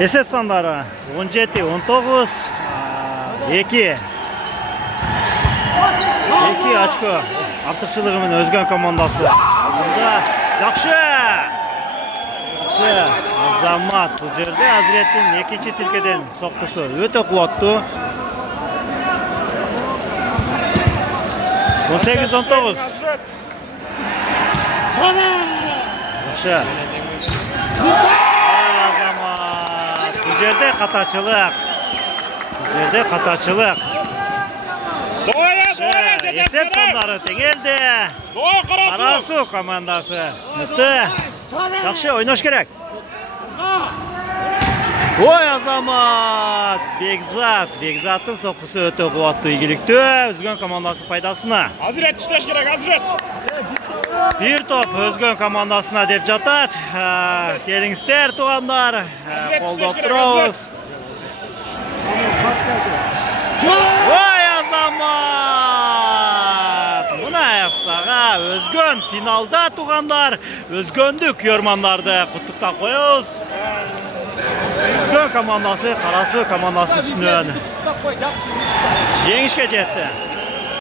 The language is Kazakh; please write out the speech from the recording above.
Esep sandары 17-19 2 очко артықшылығымен өзген командасы. Бunda жақшы Азамат бұл жерде Азіреттің екінші тілкеден соққысы өте қуатты. 18-19 жақшы Азамат бұл жерде қатачылық Есеп сандары теңелді. Қарасу командасы. Мүфті. Жақшы, ойнаш керек. Ой, Азамат. Бекзаттың соққысы өте қуатты игілікті. Өзген командасы пайдасына. Азірет іштеш керек, Азірет. Bir топ өзген командасына деп жатат. Келіңіздер, туғандар. Қолдап тұрауыз. Ой, Азамат! Мұна аяқсаға өзгөн финалда туғандар, өзгөнді көрмандарды құттықта қойыз. Өзгөн командасы, қарасы командасы үстінен жеңішке жетті.